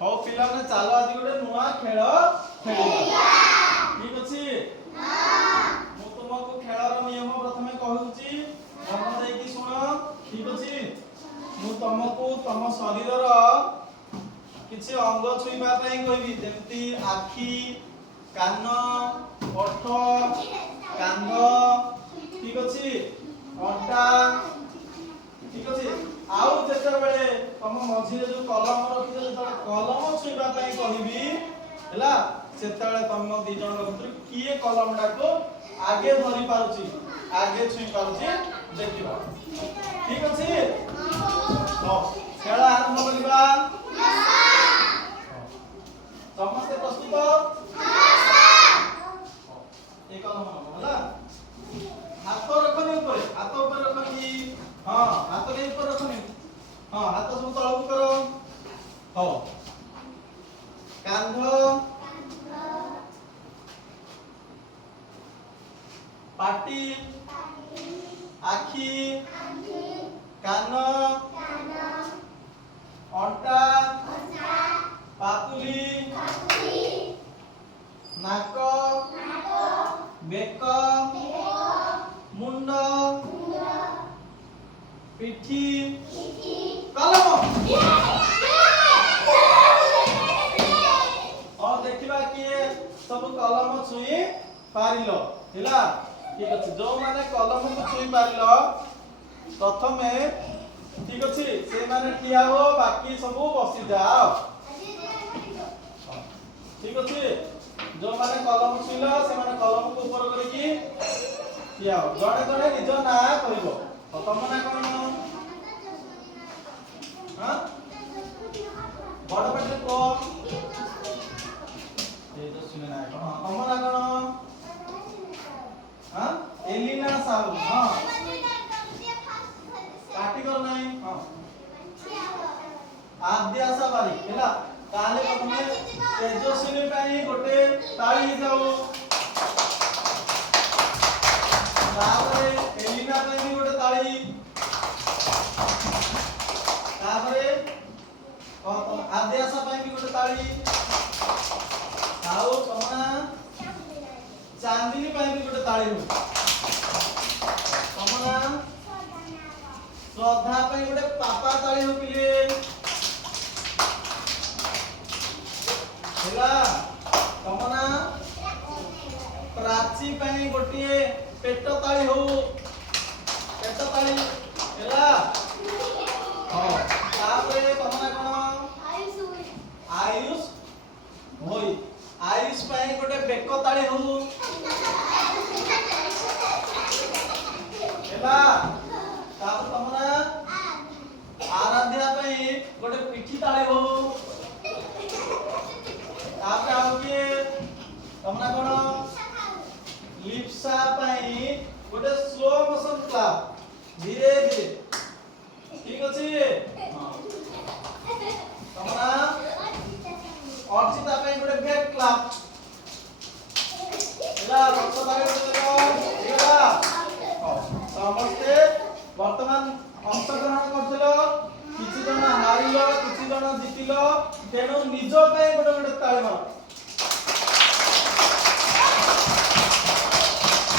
ହଉ ପିଲାମାନେ ଚାଲ ଆଜି ଗୋଟେ ନୂଆ ଖେଳ ଖେଳିବା। ଠିକ ଅଛି? ମୁଁ ତୁମକୁ ଖେଳର ନିୟମ ପ୍ରଥମେ କହୁଛି, ମନ ଦେଇକି ଶୁଣ। ଠିକ ଅଛି? ମୁଁ ତମକୁ ତମ ଶରୀରର କିଛି ଅଙ୍ଗ ଛୁଇଁବା ପାଇଁ କହିବି, ଯେମିତି ଆଖି, କାନ, ଓଠ, କାନ୍ଧ, ଠିକ ଅଛି, ଅଣ୍ଟା, ଠିକ ଅଛି। ଆଉ ଯେତେବେଳେ ତମ ମଝିରେ ଯୋଉ କଲମ ରଖିଛ, ଯେତେବେଳେ କଲମ ଛୁଇଁବା ପାଇଁ କହିବି ହେଲା, ସେତେବେଳେ ତମ ଦି ଜଣଙ୍କ ଭିତରୁ କିଏ କଲମଟାକୁ ଆଗେ ଧରି ପାରୁଛି, ଆଗେ ଛୁଇଁ ପାରୁଛି ଦେଖିବା। ଠିକ ଅଛି? ହଉ ଖେଳ ଆରମ୍ଭ କରିବା। ସମସ୍ତେ ପ୍ରସ୍ତୁତ? ଏ କଲମ ନବ ହେଲା। ହାତ ରଖନି ଉପରେ, ହାତ ଉପରେ ରଖନି। ହଁ ହାତ କାଇଁ ଉପରେ ରଖନି। ହଁ ହାତ ସବୁ ତଳକୁ କର। ହଉ କାନ୍ଧ, ପାଟି, ଆଖି, କାନ, ଅଣ୍ଟା, ପାପୁଲି, ନାକ, ବେକ, ମୁଣ୍ଡ, ପିଠି, କଲମ। ଦେଖିବା କିଏ ସବୁ କଲମ ଛୁଇଁ ପାରିଲ ହେଲା। ଠିକ ଅଛି, ଯୋଉମାନେ କଲମକୁ ଛୁଇଁ ପାରିଲ ପ୍ରଥମେ, ଠିକ ଅଛି, ସେଇମାନେ ଠିଆ ହୁଅ, ବାକି ସବୁ ବସିଯାଅ। ଠିକ ଅଛି, ଯୋଉମାନେ କଲମ ଛୁଇଁଲ ସେମାନେ କଲମକୁ ଉପର କରିକି ଠିଆ ହୁଅ। ଜଣେ ଜଣେ ନିଜ ନାଁ କହିବ। ତମ ନାଁ କଣ? ବଡ ପାଟିରେ କହ। ତେଜସ୍ୱୀ ନାୟକ। ତମ ନାଁ କଣ? ଏଲିନା ସାହୁ। ପାଟି କର ନାହିଁ। ଆଦ୍ୟାଶା ବାରିକ ହେଲା। ତାହେଲେ ପ୍ରଥମେ ତେଜସ୍ୱୀ ପାଇଁ ଗୋଟେ ତାଳି ହେଇଯାଉ। ତାପରେ ଏଲିନା ପାଇଁ ବି ଗୋଟେ ତାଳି। ତାପରେ ଆଦ୍ୟାଶା ପାଇଁ ବି ଗୋଟେ ତାଳି। ଆଉ ତମନା ଚାନ୍ଦିନୀ ପାଇଁ ବି ଗୋଟେ ତାଳି ହଉ। ତମନା ଶ୍ରଦ୍ଧା ପାଇଁ ଗୋଟେ ପାପା ତାଳି ହଉ ପିଲେ ହେଲା। ତମନା ପ୍ରାଚୀ ପାଇଁ ଗୋଟିଏ ପେଟ ତାଳି ହଉ। ପେଟ ତାଳି ହେଲା। ହଁ ତାପରେ ତମନା କଣ? ଆୟୁଷ ଭୋଇ। ଆୟୁଷ ପାଇଁ ଗୋଟେ ବେକ ତାଳି ହଉ ହେଲା। ତାପରେ ତମନା ଆରାଧ୍ୟା ପାଇଁ ଗୋଟେ ପିଠି ତାଳି ହଉ। ତାପରେ ଆଉ କିଏ? ତମନା କଣ? ଲିପ୍ସା ପାଇଁ ଗୋଟେ ସ୍ଲୋ ମୋଶନ କ୍ଲାପ, ଧୀରେ ଧୀରେ। ଠିକ ଅଛି? ତମନା अर्चिता पे गोटे बैक क्लाप ହେଲା। ପଛ ତାଳି ଗୋଟେ ଦେବ ହେଲା। ସମସ୍ତେ ବର୍ତ୍ତମାନ ଅଂଶଗ୍ରହଣ କରିଥିଲ, କିଛି ଜଣ ହାରିଲ, କିଛି ଜଣ ଜିତିଲ, ତେଣୁ ନିଜ ପାଇଁ ଗୋଟେ ଗୋଟେ ତାଳି ମାର।